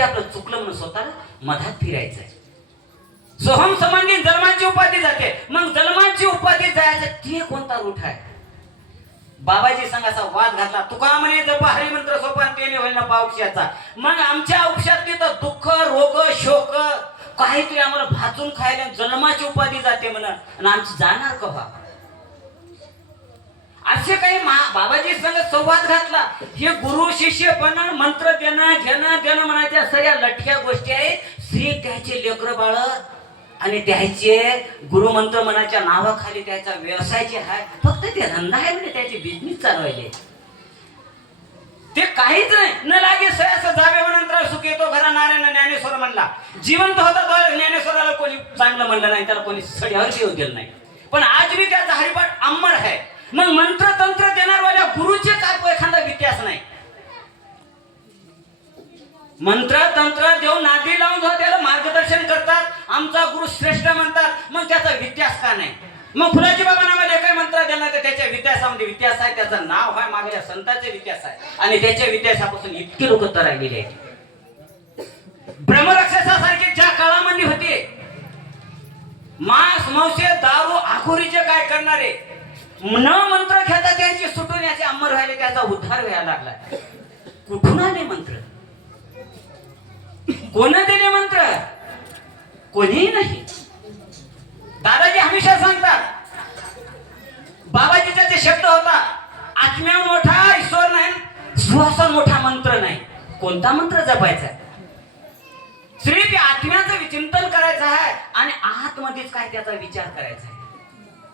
काहीतरी आपलं चुकलं म्हणून स्वतःला मधात फिरायचंय. सोहम समांगी जन्माची उपाधी जाते. मग जन्माची उपाधी जायचं ते कोणता रूट आहे? बाबाजी संग असा वाद घातला. तुका म्हणे जप हरिमंत्र सोपान केले होईल ना पावशाचा. मग आमच्या औषधात तिथं दुःख रोग शोक काहीतरी आम्हाला भाजून खायला जन्माची उपाधी जाते म्हणा. आणि आमची जाणार कव्हा? असे काही बाबाजी संग संवाद घातला. हे गुरु शिष्य पण मंत्र देणं घेणं म्हणायच्या सगळ्या लठ्या गोष्टी आहे. श्री त्याचे लेकर बाळ आणि त्याचे गुरुमंत्र मनाच्या नावाखाली त्याचा व्यवसाय जे आहे फक्त ते धंदा आहे म्हणजे त्याचे बिझनेस चालवायचे. ते काहीच नाही. न लागे सयास जावे म्हणंतर सुख येतो घरा. नारायण ज्ञानेश्वर म्हणला. जिवंत होता तो ज्ञानेश्वराला कोणी चांगलं म्हणलं नाही, त्याला कोणी सड्यावर येऊ दिलं नाही. पण आज मी त्याचा हरिपाठ अमर आहे. मग मंत्र तंत्र देणारवाल्या गुरुचे काय एखादा व्यत्यास नाही. मंत्र तंत्र देऊन नादी लावून त्याला मार्गदर्शन करतात. आमचा गुरु श्रेष्ठ म्हणतात. मग त्याचा व्यत्यास का नाही? मग फुलाजी बाबा नावाला काय मंत्र देणार तर त्याच्या व्यत्यासामध्ये व्यत्यास आहे. त्याचं नाव आहे मागल्या संतांचे व्यत्यास आहे. आणि त्याच्या व्यत्यासापासून इतके लोक तरायलेले आहेत. ब्रह्मरक्षसासारखे ज्या काळामध्ये होते मांस मांसे दारू आखोरीचे काय करणारे न मंत्र घेता त्यांची सुटून याचे अमर व्हायला त्याचा उद्धार व्हायला लागला. कुठून आले मंत्र? कोण दिले मंत्र? कोणीही नाही. दादाजी हमेशा सांगतात बाबाजीचा जे शब्द होता आत्म्या मोठा ईश्वर नाही, सुहासन मोठा मंत्र नाही. कोणता मंत्र जपायचा? श्री आत्म्याचं चिंतन करायचं आहे आणि आतमध्येच काय त्याचा विचार करायचा.